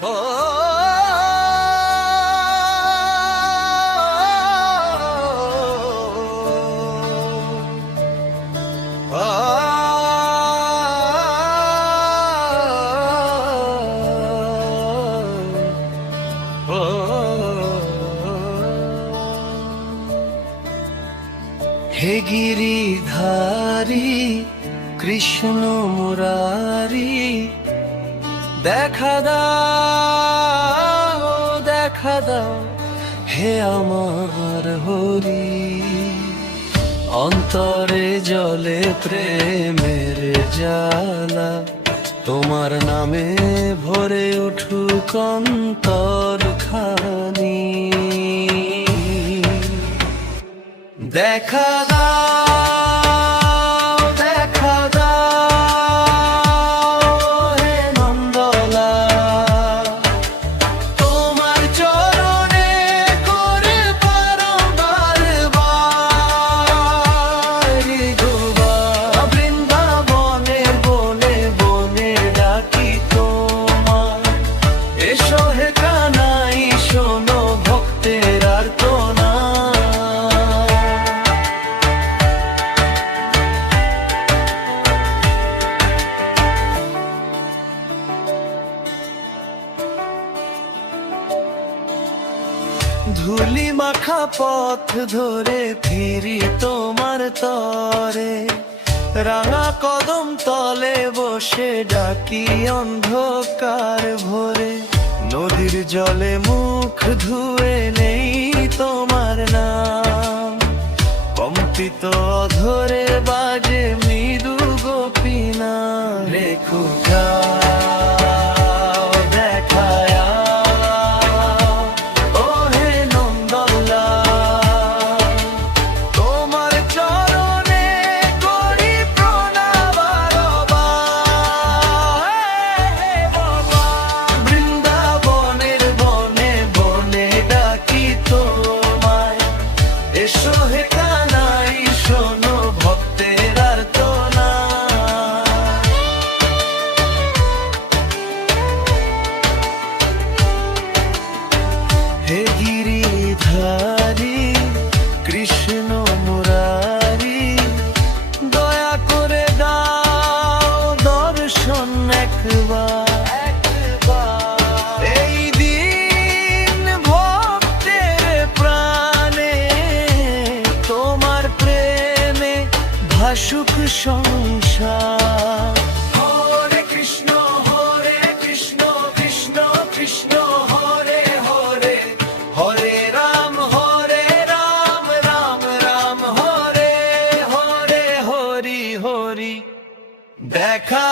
হে গিরিধারী কৃষ্ণ মুরারি, দেখা দাও দেখা দাও হে আমার হরি। অন্তরে জলে প্রেমের জ্বালা, তোমার নামে ভরে উঠুক অন্তর খানি। দেখা দাও দেখা দাও হে নন্দলা, তোমার চরণে করে বারবার বৃন্দাবনে বনে বনে ডাকি তোমার। এসো হে কানাই শোনো ভক্তের আর্তনা। ধুলি মাখা পথ ধরে ফিরি তোমার তরে, রাঙা কদম তলে বসে ডাকি অন্ধকার ভরে। নদীর জলে মুখ ধুয়ে নেই তোমার নাম, কম্পিত ধরে বাজে মৃদু গোপীনা। রেখু হে গিরিধারী কৃষ্ণ মুরারি, দয়া করে দাও দর্শন একবার। এই দিন ভক্তের প্রাণে তোমার প্রেমে ভাসুক সংসার। হরে কৃষ্ণ কৃষ্ণ কৃষ্ণ কৃষ্ণ হরে হরে, হরে রাম রাম রাম হরে হরে, হরি হরি। দেখা